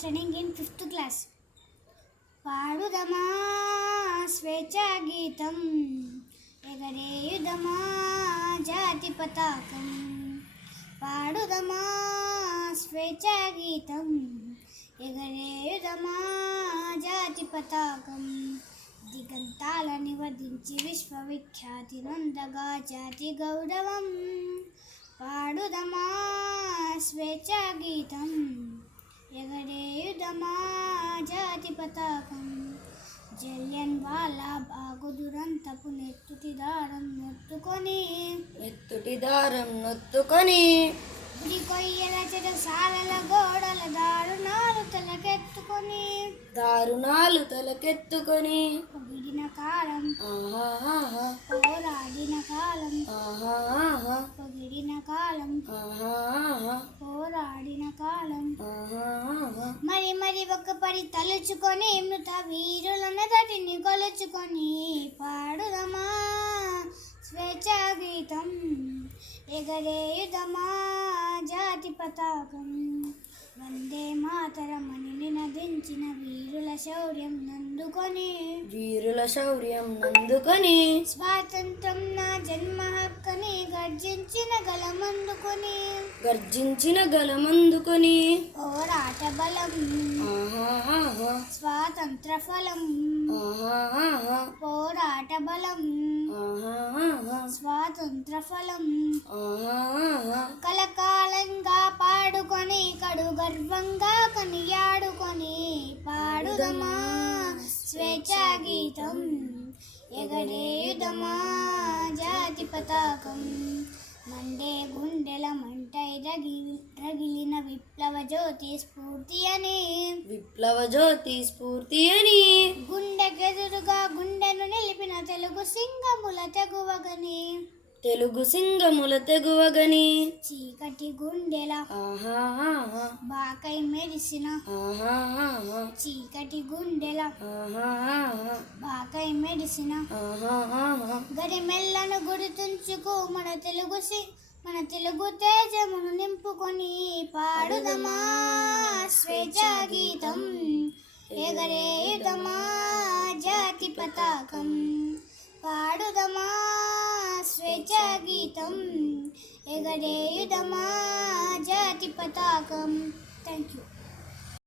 studying in 5th class. పాడుదమా స్వేచ్ఛా గీతం, ఎగరేయుదమా జాతి పతాకం. పాడుదమా స్వేచ్ఛా గీతం, ఎగరేయుదమా జాతి పతాకం. దిగంతాలని వధించి విశ్వవిఖ్యాతి నొందగా జాతి గౌరవం. పాడుదమా స్వేచ్ఛా గీతం, ఎగరేయుదమా జాతి పతాకం. జలియన్ వాలా బాగు దురంతపు నెత్తుటి దారం నొత్తుకొని ఉరి కొయ్యల చెరసాలల గోడల దారుణాలు తలకెత్తుకొని పొగిడిన కాలం పోరాడిన కాలం పొగిడిన కాలం పోరాడిన కాలం. మరి మరి ఒక పరి తలుచుకొని మృత వీరులన తటిని కొలుచుకొని పాడుదమా స్వేచ్ఛా గీతం, ఎగరేయుదమా జాతి పతాకం. వందే మాతరమని నినదించిన వీరుల శౌర్యం నందుకొని స్వాతంత్రం నా జన్మ హక్కని గర్జించిన గలమందుకొని పోరాట బలం స్వాతంత్ర ఫలం. పోరాట బలం స్వాతంత్ర ఫలం. కలకాలంగా పాడుకొని కడు గర్వంగా కనియాడుకొని పాడుదమా స్వేచ్ఛా గీతం, ఎగరేయుదమా జాతి పతాకం. మండే గుండెల మంటై రగిలిన విప్లవ జ్యోతి స్ఫూర్తి అని గుండెకెదురుగా గుండెను నిలిపిన తెలుగు సింగముల తెగువగని చీకటి గుండెల బాకై మెరిసిన గరిమెల్లను గుర్తుంచుకు మన తెలుగు తేజమును నింపుకొని పాడుదమా స్వేచ్ఛా గీతం, ఎగరేయుదమా జాతి పతాకం. పాడుదమా స్వేచ్ఛా గీతం, ఎగరేయుదమా జాతి పతాకం. Thank you.